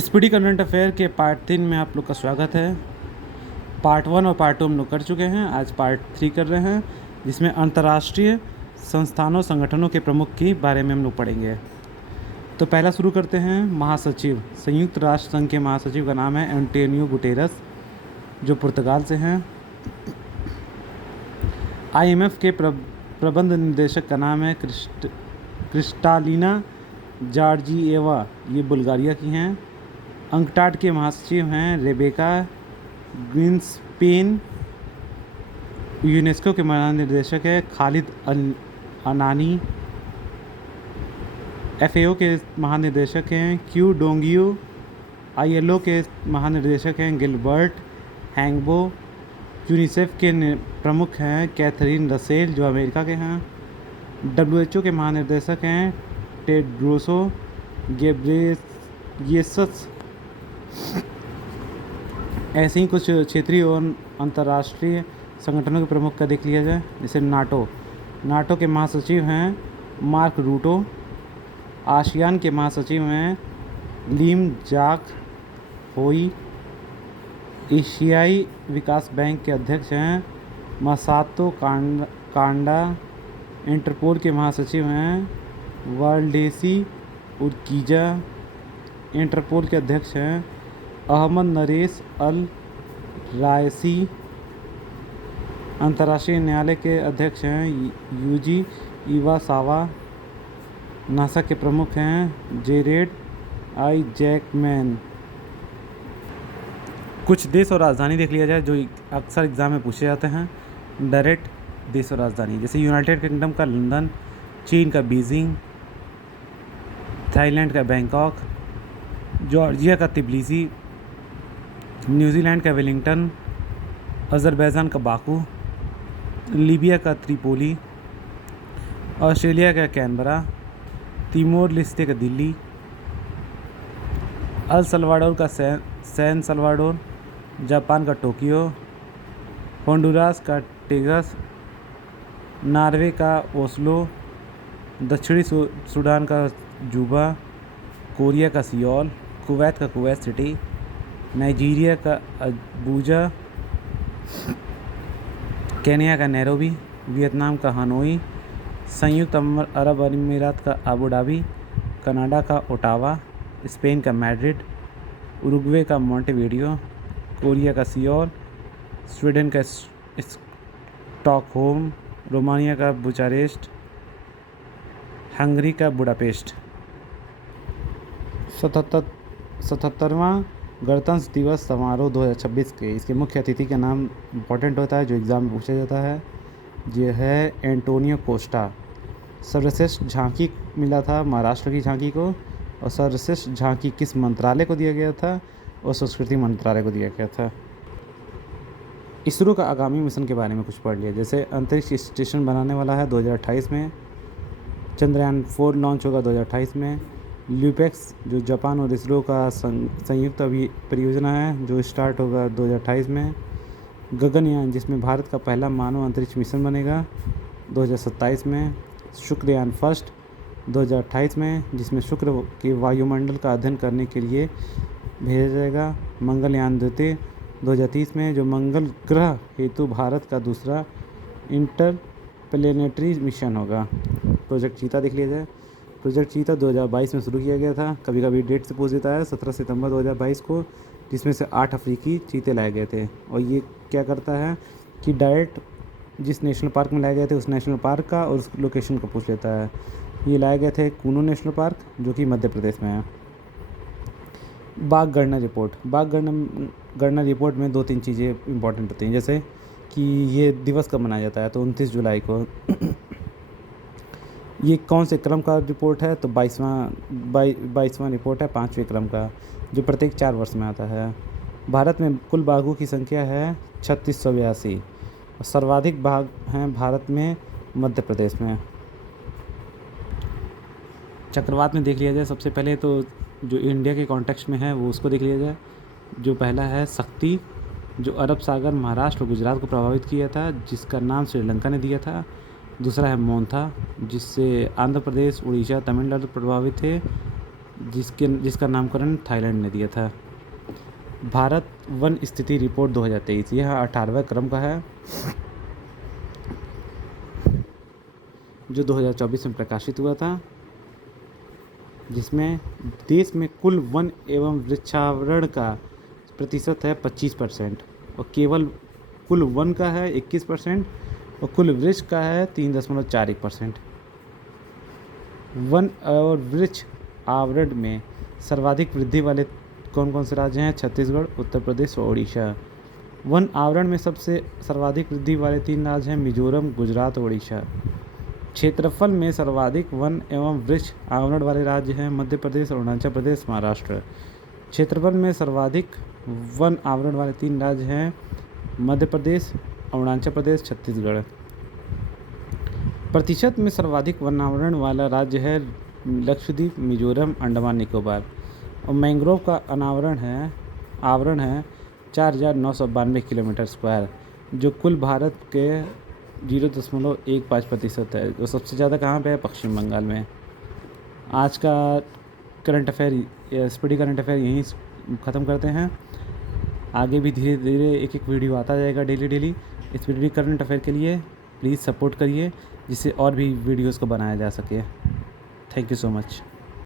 Speedy current affair के part 3 में आप लोग का स्वागत है। पार्ट 1 और पार्ट 2 हम लोग कर चुके हैं। आज पार्ट 3 कर रहे हैं, जिसमें अंतर्राष्ट्रीय संस्थानों संगठनों के प्रमुख के बारे में हम लोग पढ़ेंगे। तो पहला शुरू करते हैं। महासचिव, संयुक्त राष्ट्र संघ के महासचिव का नाम है एंटोनियो गुटेरस, जो पुर्तगाल से हैं। IMF के प्रबंध निदेशक का नाम है क्रिस्टालिना जॉर्जिएवा, ये बुल्गारिया की हैं। अंकटाड के महासचिव हैं रेबेका ग्रीन्सपेन। यूनेस्को के महानिदेशक है खालिद अनानी। FAO के महानिदेशक हैं क्यू डोंगियो। ILO के महानिदेशक हैं गिलबर्ट हैंगबो। यूनिसेफ के प्रमुख हैं कैथरीन रसेल, जो अमेरिका के हैं। WHO के महानिदेशक हैं टेड्रोसो घेब्रेयेसस। ऐसे ही कुछ क्षेत्रीय और अंतर्राष्ट्रीय संगठनों के प्रमुख का देख लिया जाए, जैसे नाटो के महासचिव हैं मार्क रूटो। आसियान के महासचिव हैं लीम जाक होई। एशियाई विकास बैंक के अध्यक्ष हैं मसातो कांडा। इंटरपोल के महासचिव हैं वाल्डेसी उर्कीजा। इंटरपोल के अध्यक्ष हैं अहमद नरेस अल रायसी। अंतर्राष्ट्रीय न्यायालय के अध्यक्ष हैं यूजी इवासावा। नासा के प्रमुख हैं जेरेड आई जैकमैन। कुछ देश और राजधानी देख लिया जाए जो अक्सर एग्ज़ाम में पूछे जाते हैं। डायरेक्ट देश और राजधानी, जैसे यूनाइटेड किंगडम का लंदन, चीन का बीजिंग, थाईलैंड का बैंकॉक, जॉर्जिया का तिब्लिसी, न्यूजीलैंड का वेलिंगटन, अज़रबैजान का बाकू, लीबिया का त्रिपोली, ऑस्ट्रेलिया का कैनबरा, तिमोर लेस्टे का दिल्ली, अल सल्वाडोर का सैन सल्वाडोर, जापान का टोक्यो, होंडुरास का टेगस, नॉर्वे का ओस्लो, दक्षिणी सूडान का जूबा, कोरिया का सियोल, कुवैत का कुवैत सिटी, नाइजीरिया का अबूजा, केन्या का नैरोबी, वियतनाम का हनोई, संयुक्त अरब अमीरात का अबू धाबी, कनाडा का ओटावा, स्पेन का मैड्रिड, उरुग्वे का मोंटेविडियो, कोरिया का सियोल, स्वीडन का स्टॉकहोम, रोमानिया का बुचारेस्ट, हंगरी का बुडापेस्ट। 77वां गणतंत्र दिवस समारोह 2026 के इसके मुख्य अतिथि का नाम इम्पोर्टेंट होता है, जो एग्ज़ाम में पूछा जाता है। ये है एंटोनियो कोस्टा। सर्वश्रेष्ठ झांकी मिला था महाराष्ट्र की झांकी को, और सर्वश्रेष्ठ झांकी किस मंत्रालय को दिया गया था? और संस्कृति मंत्रालय को दिया गया था। इसरो का आगामी मिशन के बारे में कुछ पढ़ लिया, जैसे अंतरिक्ष स्टेशन बनाने वाला है 2028 में। चंद्रयान 4 लॉन्च होगा 2028 में। ल्यूपेक्स, जो जापान और इसरो का संयुक्त परियोजना है, जो स्टार्ट होगा 2028 में। गगनयान, जिसमें भारत का पहला मानव अंतरिक्ष मिशन बनेगा 2027 में। शुक्रयान फर्स्ट 2028 में, जिसमें शुक्र के वायुमंडल का अध्ययन करने के लिए भेजा जाएगा। मंगलयान द्वितीय 2030 में, जो मंगल ग्रह हेतु भारत का दूसरा इंटरप्लेनेटरी मिशन होगा। प्रोजेक्ट चीता देख लिया जाए। प्रोजेक्ट चीता 2022 में शुरू किया गया था। कभी कभी डेट से पूछ देता है, 17 सितंबर 2022 को, जिसमें से 8 अफ्रीकी चीते लाए गए थे। और ये क्या करता है कि डायरेक्ट जिस नेशनल पार्क में लाए गए थे उस नेशनल पार्क का और उस लोकेशन का पूछ लेता है। ये लाए गए थे कूनो नेशनल पार्क, जो कि मध्य प्रदेश में है। बाघ गणना रिपोर्ट। बाघ गणना रिपोर्ट में 2-3 चीज़ें इंपॉर्टेंट होती हैं, जैसे कि ये दिवस कब मनाया जाता है, तो 29 जुलाई को। ये कौन से क्रम का रिपोर्ट है, तो 22वां रिपोर्ट है 5वें क्रम का, जो प्रत्येक 4 वर्ष में आता है। भारत में कुल बाघों की संख्या है 3682 और सर्वाधिक बाघ हैं भारत में मध्य प्रदेश में। चक्रवात में देख लिया जाए, सबसे पहले तो जो इंडिया के कॉन्टेक्स्ट में है वो उसको देख लिया जाए। जो पहला है शक्ति, जो अरब सागर, महाराष्ट्र और गुजरात को प्रभावित किया था, जिसका नाम श्रीलंका ने दिया था। दूसरा है मोन्था, जिससे आंध्र प्रदेश, उड़ीसा, तमिलनाडु प्रभावित थे। जिसका नामकरण थाईलैंड ने दिया था। भारत वन स्थिति रिपोर्ट 2023, यह 18वें क्रम का है, जो 2024 में प्रकाशित हुआ था, जिसमें देश में कुल वन एवं वृक्षावरण का प्रतिशत है 25% और केवल कुल वन का है 21% और कुल वृक्ष का है 3.41%। वन और वृक्ष आवरण में सर्वाधिक वृद्धि वाले कौन कौन से राज्य हैं? छत्तीसगढ़, उत्तर प्रदेश और उड़ीसा। वन आवरण में सबसे सर्वाधिक वृद्धि वाले 3 राज्य हैं, मिजोरम, गुजरात और उड़ीसा। क्षेत्रफल में सर्वाधिक वन एवं वृक्ष आवरण वाले राज्य हैं मध्य प्रदेश, अरुणाचल प्रदेश, महाराष्ट्र। क्षेत्रफल में सर्वाधिक वन आवरण वाले 3 राज्य हैं मध्य प्रदेश, अरुणाचल प्रदेश, छत्तीसगढ़। प्रतिशत में सर्वाधिक वन आवरण वाला राज्य है लक्षद्वीप, मिजोरम, अंडमान निकोबार। और मैंग्रोव का आवरण है 4,992 किलोमीटर स्क्वायर, जो कुल भारत के 0.15% है। वो सबसे ज़्यादा कहाँ पे है? पश्चिम बंगाल में। आज का current affair, speedy current affair यहीं ख़त्म करते हैं। आगे भी धीरे धीरे एक एक वीडियो आता जाएगा डेली। स्पीडी करंट अफेयर के लिए प्लीज़ सपोर्ट करिए, जिससे और भी वीडियोज़ को बनाया जा सके। Thank you so much.